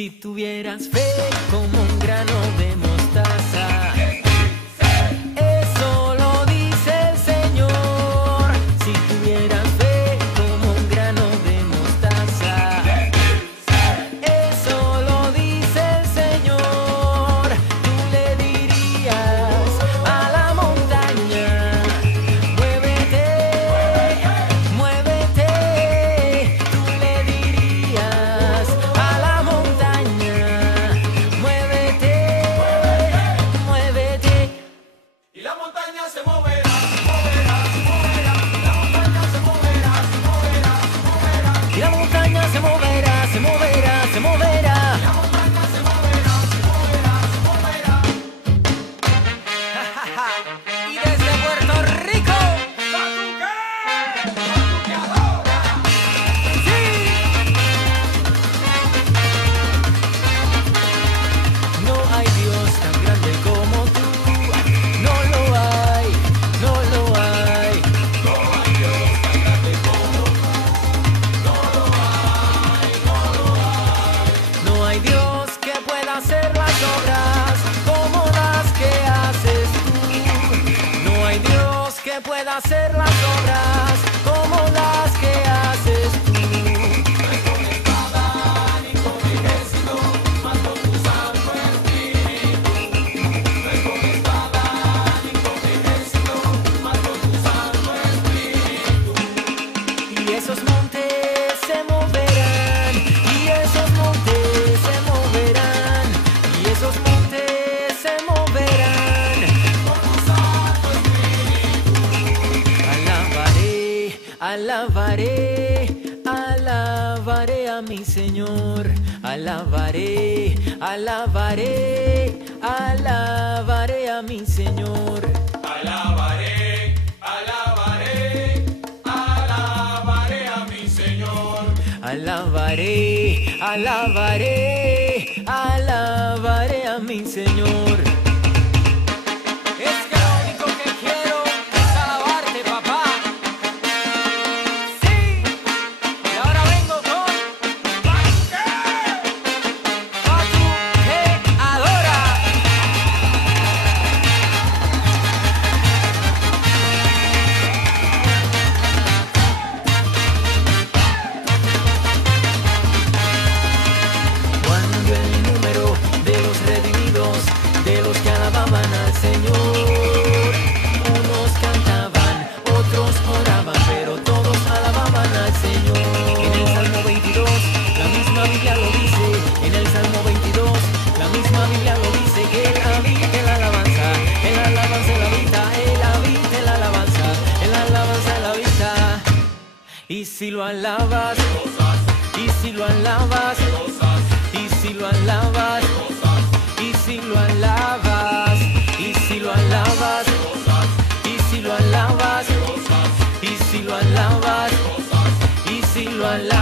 Si tuvieras fe como un grano de mostaza, eso lo dice el Señor. Si tuvieras fe como un grano de mostaza, eso lo dice el Señor. Tú le dirías a la montaña, muévete, muévete. Tú le dirías a la montaña, muévete, muévete. Y la montaña se moverá, se moverá, se moverá. Y la montaña se moverá, se moverá, se moverá. Y la montaña se moverá, se moverá, se moverá. Y la montaña se moverá, se moverá, se moverá. Y desde Puerto Rico, ¡Batuque! ¡Batuqueadora! sí. No hay Dios tan grande como tú. No lo hay, no lo hay. No hay Dios tan grande como tú. No lo hay, no lo hay. No hay Dios que pueda hacer las obras como las que haces tú. No hay Dios que pueda hacer las obras como las que haces tú. No es con espada ni con ejército, mas con tu Santo Espíritu. No es con espada ni con ejército, mas con tu Santo Espíritu. Y esos montes se moverán, y esos montes se moverán, y esos montes se moverán. Con tu Santo Espíritu. Alabaré, alabaré, alabaré a mi Señor. Alabaré, alabaré, alabaré a mi Señor. Alabaré, alabaré, alabaré a mi Señor. Alabaré, alabaré, alabaré a mi Señor. Es que lo único que quiero es alabarte, papá. Sí, y ahora vengo con Batuqueadora. Cuando el número de los redimidos, de los que alababan al Señor, unos cantaban, otros oraban, pero todos alababan al Señor. En el Salmo 22, la misma Biblia lo dice. En el Salmo 22, la misma Biblia lo dice, que Él habita en la alabanza, en la alabanza, en la vida, Él habita en la alabanza, en la alabanza, en la vida. Y si lo alabas, y si lo alabas, y si lo alabas, y si lo alabas, y si lo alabas, y si lo alabas, y si lo alabas, y si lo alabas.